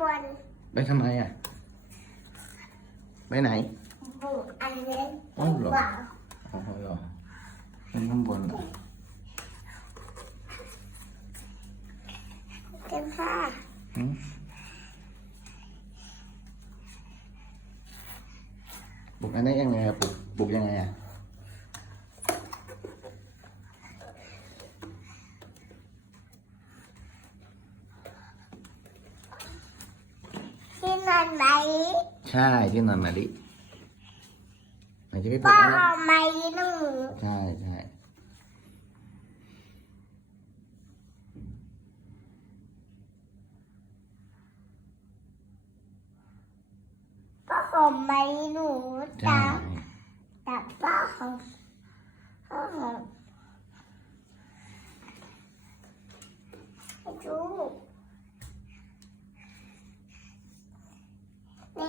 บนไปทำไมอะ ไปไหนบุกอันนี้อ้าวเหรอเปล่าอ๋อเหรอขึ้นข้างบนเหรอเจ้าค่ะหืมปลุกอันนี้ยังไงอะปลุกปลุกยังไงอะ อนไหมใช่ที่นอนมาลิไหนจะไปปลุพ่กออันนั้นเอาไหมหนูใช่ใช่พ่อเอาไหมหนูใช่จับจับพ่อของพ่อของให้ดูแม่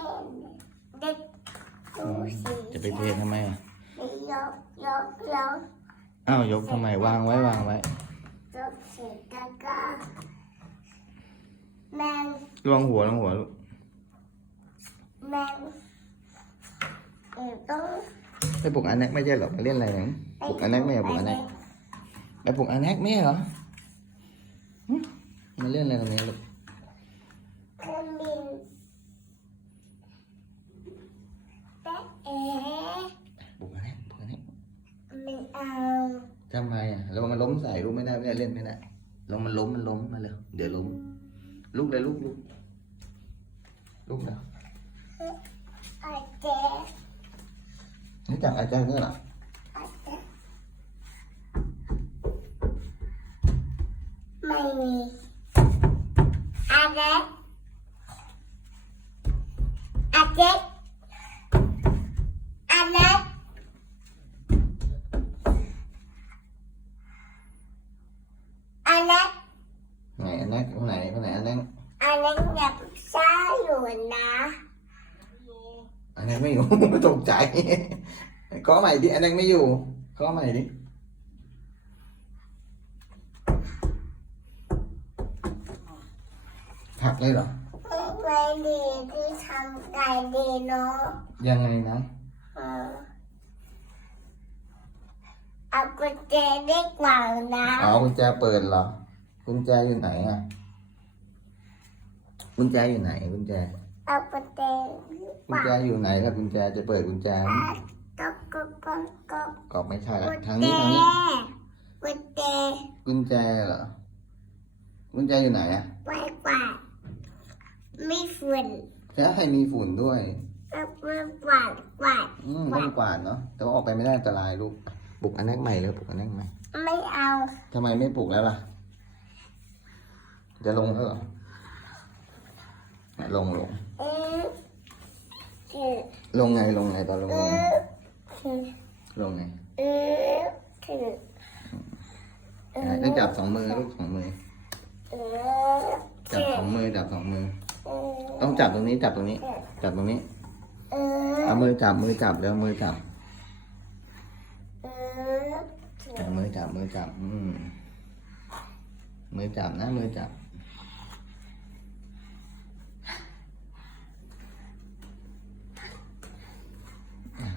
เด็กดูสิ จะไปเททำไมอะยกยกยกอ้าวยกทำไมวางไว้วางไว้ยกเสร็จแล้วก็แมงลวงหัวลวงหัวลูกแมงเออต้องไปปลุกอันแน็กไม่ใช่เหรอมาเล่นอะไรหนังปลุกอันแน็กไม่เหรอปลุกอันแน็กไปปลุกอันแน็กไม่เหรอหึมาเล่นอะไรตรงนี้ลูก เครื่องบินแป๊ะเอ๋ ปลุกอันแน็กปลุกอันแน็ก ไม่เอา ทำไมอะแล้วมันล้มใส่ลูกไม่ได้ไม่ได้เล่นไม่ได้ลงมันล้มมันล้มมาเลยเดี๋ยวล้มลุกเลยลุกลุกลุกแล้วไอเจ๊รู้จักอาจารย์ก็เหรอไอเจ๊ไม่มีอะไรอาเจ๊อะไร อะไรไหนอันแน็กคนไหนคนไหนอันแน็กอันนั้นแบบซ่าอยู่นะอันแน็กไม่อยู่ตกใจขอใหม่ดิอันแน็กไม่อยู่ขอใหม่ดิผักเลยเหรอไม่ดีที่ทำไก่ดีเนาะยังไงนะ เออเอากุญแจดีกว่านะอ๋อกุญแจเปิดเหรอกุญแจอยู่ไหนอะกุญแจอยู่ไหนกุญแจเอากุญแจดีกกุญว่าแจอยู่ไหนล่ะกุญแจจะเปิดกุญแจไหมก็ก็ก็ก็ก็ไม่ใช่ละกุญทางแจนี้ทางนี้กุญแจกุญแจเหรอกุญแจอยู่ไหนอะไว้กว่าไม่ฝุ่นใช่มีฝุ่นด้วยก็ไว้กวาดกวาดอืมต้องกวาดเนาะแต่ว่าออกไปไม่ได้อันตรายลูก ปลุกอันแรกใหม่เลยปลุกอันแรกใหม่ ไม่เอาทำไมไม่ปลุกแล้วล่ะ จะลงแล้วเหรอลงลงเออเออลงไงลงไงตอนลงเอลงอเออลงไงเออเออเออต้องจับสองมือลูกสองมือเออจับสองมือจับสองมือเออต้องจับตรงนี้จับตรงนี้ จับตรงนี้เออเอามือจับมือจับแล้วมือจับ เออ จับ มือจับมือจับ อืมมือจับนะ มือจับ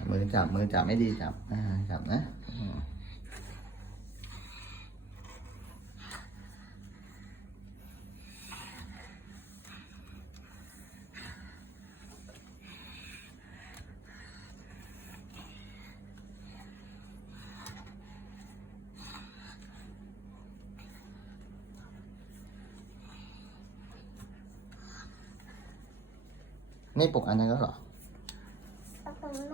มือจับ มือจับไม่ดีจับ อ่า จับนะอืม นี่ปลุกอันนั้นก็เหรอ